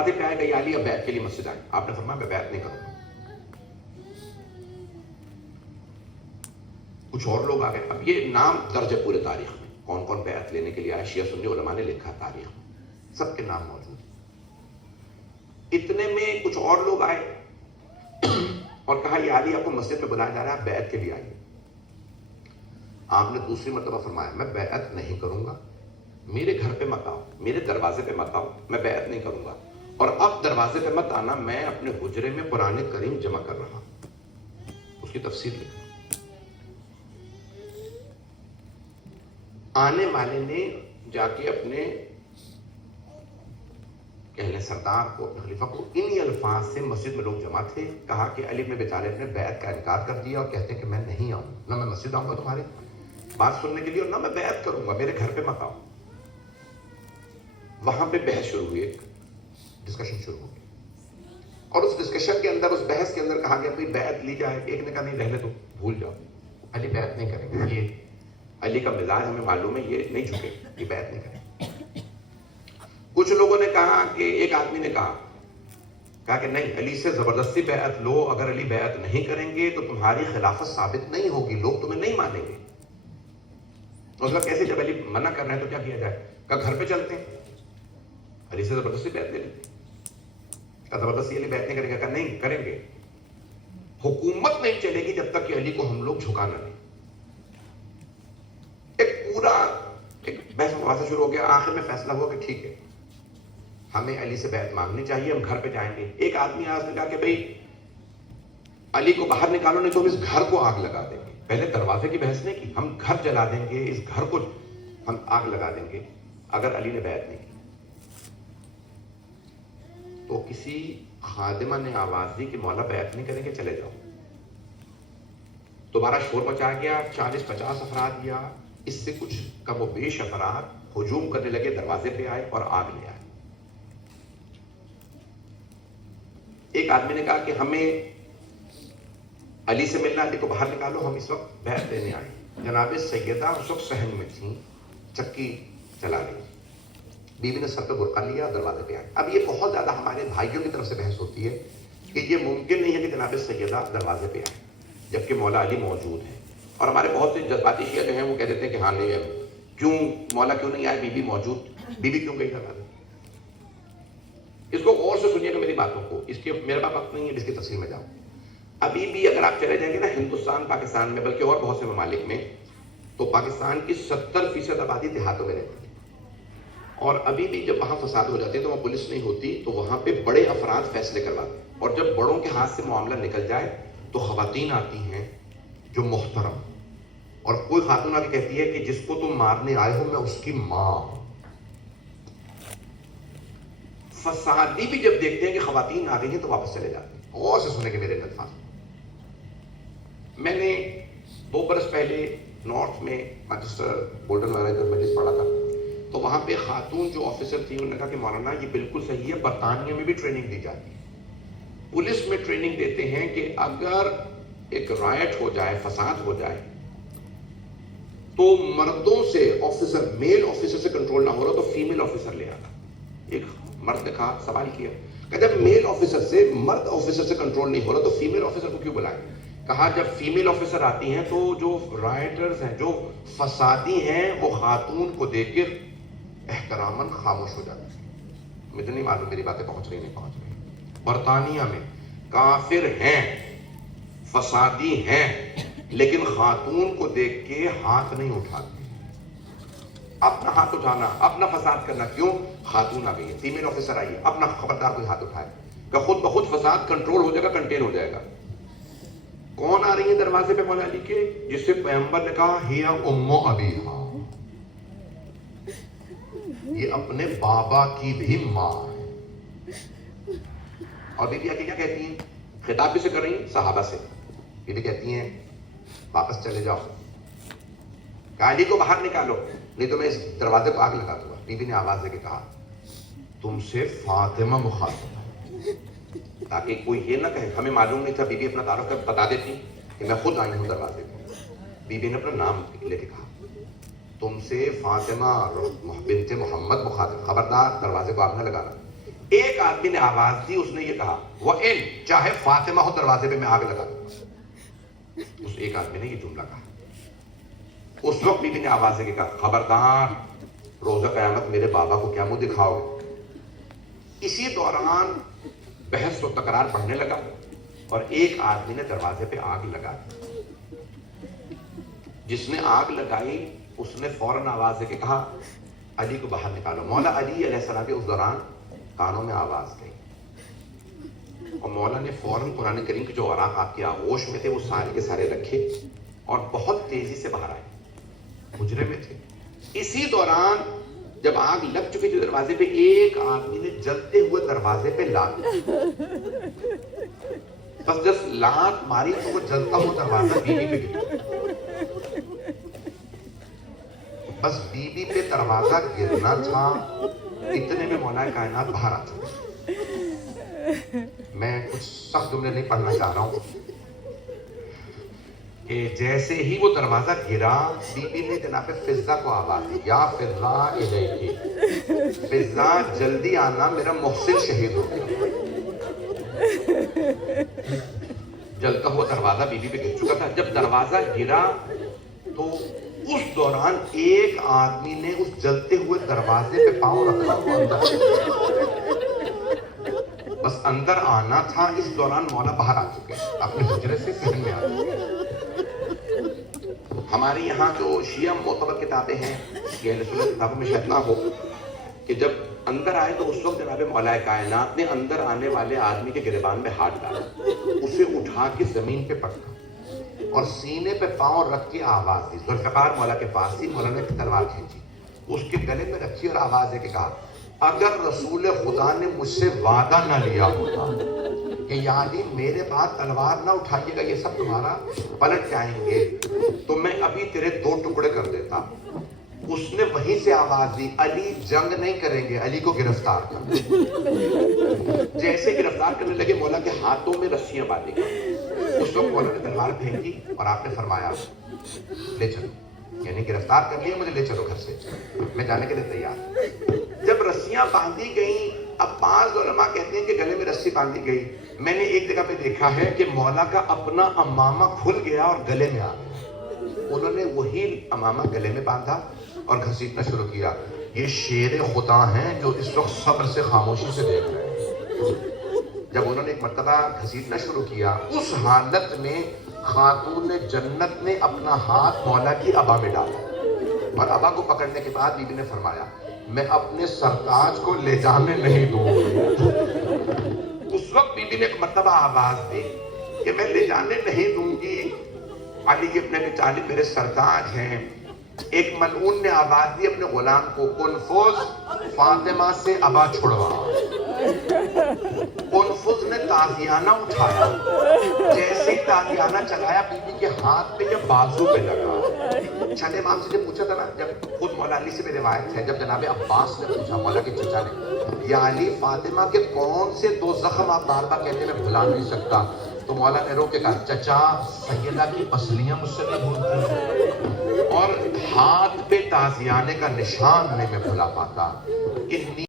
دروازے پہ آئے کہ یا علی اب بیعت کے لیے مسجد آئے. آپ نے فرمایا میں بیعت نہیں کروں گا. کچھ اور لوگ آ گئے. اب یہ نام درج ہے پورے تاریخ میں, کون کون بیعت لینے کے لیے آئے. شیعہ سنی علماء نے لکھا تاریخ میں, سب کے نام موجود ہیں. اتنے میں کچھ اور لوگ آئے اور کہا یہ علی آپ کو مسجد میں بلایا جا رہا ہے, بیعت کے لیے آئیے. آپ نے دوسری مرتبہ فرمایا میں بیعت نہیں کروں گا, میرے گھر پہ مت آؤ, میرے دروازے پہ مت آؤ, میں بیعت نہیں کروں گا. اور اب دروازے پہ مت آنا, میں اپنے حجرے میں قرآن کریم جمع کر رہا ہوں. اس کی تفسیر لکھی. آنے والے نے جا کے اپنے کہنے سردار کو, اپنے خلیفہ کو انہی الفاظ سے, مسجد میں لوگ جمع تھے, کہا کہ علی بن ابی طالب نے بیعت کا انکار کر دیا اور کہتے ہیں کہ میں نہیں آؤں, نہ میں مسجد آؤں گا تمہاری بات سننے کے لیے اور نہ میں بیعت کروں گا, میرے گھر پہ مت آؤ. وہاں پہ بحث شروع ہوئی, ایک ڈسکشن شروع ہو گئی, اور اس ڈسکشن کے اندر, اس بحث کے اندر کہا گیا بھئی بیعت لی جائے. ایک نے کہا نہیں رہنے دو, بھول جاؤ, علی بیعت نہیں کریں گے, یہ علی کا مزاج ہمیں معلوم ہے, یہ نہیں جھکے, یہ بیعت نہیں کریں. کچھ لوگوں نے کہا کہ ایک آدمی نے کہا کہ نہیں, علی سے زبردستی بیعت لو, اگر علی بیعت نہیں کریں گے تو تمہاری خلافت ثابت نہیں ہوگی, لوگ تمہیں نہیں مانیں گے. اس وقت کیسے, جب علی منع کر رہے ہیں تو کیا کیا جائے؟ کہا گھر پہ چلتے ہیں, علی سے زبردستی بیعت لے لیتے. کہا زبردستی علی بیعت نہیں کریں گے؟ کہا نہیں کریں گے, حکومت نہیں چلے گی جب تک کہ علی کو ہم لوگ جھکانا نہیں. ایک پورا ایک بحث مباحثہ شروع ہو گیا. آخر میں فیصلہ ہوا کہ ٹھیک ہے, ہمیں علی سے بیعت مانگنی چاہیے, ہم گھر پہ جائیں گے. ایک آدمی آج نے کہا کہ بھئی علی کو باہر نکالو, نہیں تو ہم اس گھر کو آگ لگا دیں گے. پہلے دروازے کی بحث نہیں کی, ہم گھر جلا دیں گے, اس گھر کو ہم آگ لگا دیں گے اگر علی نے بیعت نہیں کی. تو کسی خادمہ نے آواز دی کہ مولا بیعت نہیں کریں گے, چلے جاؤ. دوبارہ شور مچا گیا, 40-50 افراد یا اس سے کچھ کم و بیش افراد ہجوم کرنے لگے, دروازے پہ آئے اور آگ لے آئے. ایک آدمی نے کہا کہ ہمیں علی سے ملنا, علی کو باہر نکالو, ہم اس وقت بیعت لینے آئے. جناب سیدہ اس وقت صحن میں تھیں, چکی چلا رہی, بیوی نے سر پہ برقع لیا, دروازے پہ آئے. اب یہ بہت زیادہ ہمارے بھائیوں کی طرف سے بحث ہوتی ہے کہ یہ ممکن نہیں ہے کہ جناب سیدہ دروازے پہ آئے جبکہ مولا علی موجود ہیں. اور ہمارے بہت سے جذباتی شیعہ جو ہیں وہ کہہ دیتے ہیں کہ ہاں نہیں, کیوں مولا کیوں نہیں آئے, بی بی موجود, بی بی کیوں گئی دروازے. اس کو غور سے سنیے گا میری باتوں کو, اس کے میرے پاس وقت نہیں ہے اس کی تفصیل میں جاؤں. ابھی بھی اگر آپ چلے جائیں گے نا ہندوستان, پاکستان میں, بلکہ اور بہت سے ممالک میں, تو پاکستان کی 70% آبادی دیہاتوں میں رہتی ہے. اور ابھی بھی جب وہاں فساد ہو جاتے ہیں تو وہاں پولیس نہیں ہوتی, تو وہاں پہ بڑے افراد فیصلے کرواتے ہیں. اور جب بڑوں کے ہاتھ سے معاملہ نکل جائے تو خواتین آتی ہیں جو محترم, اور کوئی خاتون آ کے کہتی ہے کہ جس کو تم مارنے آئے ہو میں اس کی ماں ہوں. فسادی بھی جب دیکھتے ہیں کہ خواتین آ گئی ہیں تو واپس چلے جاتے ہیں. غور سے سنے کے میرے الفاظ. میں نے 2 برس پہلے نارتھ میں مانچسٹر گولڈن وغیرہ میں پڑھا تھا, تو وہاں پہ خاتون جو آفیسر تھی انہوں نے کہا کہ مولانا یہ بالکل صحیح ہے, برطانیہ میں بھی ٹریننگ دی جاتی ہے, پولیس میں ٹریننگ دیتے ہیں کہ اگر ایک رائٹ ہو جائے, فساد ہو جائے, تو مردوں سے آفیسر, میل آفیسر سے کنٹرول نہ ہو رہا تو فیمیل آفیسر لے آنا. ایک مرد نے کہا, سوال کیا کہ جب میل آفیسر سے, مرد آفیسر سے کنٹرول نہیں ہو رہا تو فیمیل آفیسر کو کیوں بلائیں. کہا جب فیمیل آفیسر آتی ہیں تو جو رائٹرز ہیں, جو فسادی ہیں, وہ خاتون کو دیکھ کر احتراماً خاموش ہو جاتے ہیں. مجھے نہیں معلوم میری باتیں پہنچ رہی نہیں پہنچ رہی. برطانیہ میں کافر ہیں, فسادی ہیں, لیکن خاتون کو دیکھ کے ہاتھ نہیں اٹھاتے. اپنا ہاتھ اٹھانا, اپنا فساد کرنا, کیوں؟ خاتون آ گئی ہے, فیمیل آفیسر آئی ہے, اپنا خبردار کوئی ہاتھ اٹھائے کہ خود بخود فساد کنٹرول ہو جائے گا, کنٹین ہو جائے گا. کون آ رہی ہے دروازے پہ مولا علی کے؟ جس سے پیغمبر نے کہا ہی ام ابیہا, یہ اپنے بابا کی بھی ماں ہے. اور بی بی آ کے کیا کہتی ہیں, خطاب بھی سے کر رہی ہیں صحابہ سے. بی بی کہتی ہیں واپس چلے جاؤ, کہ علی کو باہر نکالو نہیں تو میں اس دروازے کو آگ لگا دوں گا. بی بی نے آواز دے کے کہا تم سے فاطمہ مخاطب ہے, تاکہ کوئی یہ نہ کہے, ہمیں معلوم نہیں تھا. بی بی اپنا تعارف کر بتا دیتی کہ میں خود آئی ہوں دروازے پہ. بی بی نے اپنا نام لے کے کہا تم سے فاطمہ بنت محمد مخاطب, خبردار دروازے کو آگ نہ لگانا. ایک آدمی نے آواز دی, اس نے یہ کہا وَإِن, چاہے فاطمہ ہو دروازے پہ میں آگ لگا دوں گا. اس ایک آدمی نے یہ جملہ کہا. اس وقت بی بی نے آواز دے کے کہا خبردار, روزہ قیامت میرے بابا کو کیا منہ دکھاؤ گے. اسی دوران بحث و تکرار بڑھنے لگا اور ایک آدمی نے دروازے پہ آگ لگا دی. جس نے آگ لگائی اس نے فوراً آواز دے کے کہا علی کو باہر نکالو. مولا علی علیہ السلام کے اس دوران کانوں میں آواز گئی اور مولا نے فوراً قرآن کریم کے جو اوراق آپ کے آغوش میں تھے وہ سارے کے سارے رکھے اور بہت تیزی سے باہر آئے. حجرے میں تھے. اسی دوران جب آگ لگ چکی تھی دروازے پہ, ایک آدمی نے جلتے ہوئے دروازے پہ لات بس جس لات ماری تو وہ جلتا ہوا دروازہ بی بی پہ گرا. بس بی بی پہ دروازہ گرنا تھا, اتنے میں مولا کائنات باہر آ چکا. میں کچھ سخت جملے نہیں پڑھنا چاہ رہا ہوں کہ جیسے ہی وہ دروازہ گرا, بی بی نے جناب فضہ کو آواز دی یا فضہ الیکی, فضہ جلدی آنا میرا محسن شہید ہو گیا. جلتا ہوا دروازہ بی بی پہ گر چکا تھا. جب دروازہ گرا تو اس دوران ایک آدمی نے اس جلتے ہوئے دروازے پہ پاؤں رکھا ہوا اندر, بس اندر آنا تھا. اس دوران مولا باہر آ چکے اپنے حجرے سے صحن میں آ چکے. ہمارے یہاں جو شیعہ معتبر کتابیں ہیں, یہ اہل سنت کتابوں میں شاید نہ ہو, کہ جب اندر آئے تو اس وقت جناب مولا کائنات نے اندر آنے والے آدمی کے گریبان میں ہاتھ ڈالا, اسے اٹھا کے زمین پہ پٹکا اور سینے پہ پاؤں رکھ کے آواز دی. ذوالفقار مولا کے پاس تھی, مولا نے تلوار کھینچی, اس کے گلے میں رکھی اور آواز دے کے کہا اگر رسول خدا نے مجھ سے وعدہ نہ لیا ہوتا کہ یعنی میرے بعد تلوار نہ اٹھائیے گا, یہ سب تمہارا پلٹ جائیں گے, تو میں ابھی تیرے 2 ٹکڑے کر دیتا. اس نے وہیں سے آواز دی علی جنگ نہیں کریں گے, علی کو گرفتار کر. جیسے گرفتار کرنے لگے مولا کے ہاتھوں میں رسیاں باندھی گئی. اس وقت مولا نے تلوار پھینکی اور آپ نے فرمایا لے چلو, یعنی گرفتار کر لیا, مجھے لے چلو گھر سے, میں جانے کے لیے تیار. جب رسیاں باندھی گئیں, اب بعض علماء کہتے ہیں کہ گلے میں رسی باندھی گئی. میں نے ایک جگہ پہ دیکھا ہے کہ مولا کا اپنا امامہ کھل گیا اور گلے میں آ گیا. انہوں نے وہی امامہ گلے میں باندھا اور گھسیٹنا شروع کیا. یہ شیر خدا ہیں جو اس وقت صبر سے خاموشی سے دیکھ رہے ہیں. جب انہوں نے ایک مرتبہ گھسیٹنا شروع کیا, اس حالت میں خاتون جنت نے اپنا ہاتھ مولا کی ابا میں ڈالا اور ابا کو پکڑنے کے بعد بی بی نے فرمایا میں اپنے سرتاج کو لے جانے نہیں دوں گی. اس وقت بی بی نے ایک مرتبہ آواز دی کہ میں لے جانے نہیں دوں گی, علی ابن ابی طالب میرے سرتاج ہیں. ایک ملعون نے آواز دی اپنے غلام کو کنفوز فاطمہ سے ابا چھڑوا. کنفوز نے تازیانہ اٹھایا, جیسے ہی تازیانہ چلایا بی بی کے ہاتھ پہ یا بازو پہ لگا. چھٹے امام سے جب پوچھا تھا نا, جب خود مولا علی سے بھی روایت ہے, جب جناب عباس نے پوچھا مولا کے چچا نے یا علی فاطمہ کے کون سے 2 زخم آپ بار بار کہتے میں بھلا نہیں سکتا, تو مولا نے رو کے کہا چچا سیدہ کی پسلیاں مجھ سے نہیں بھولتی اور ہاتھ پہ تازیانے کا نشان نہیں میں بھلا پاتا.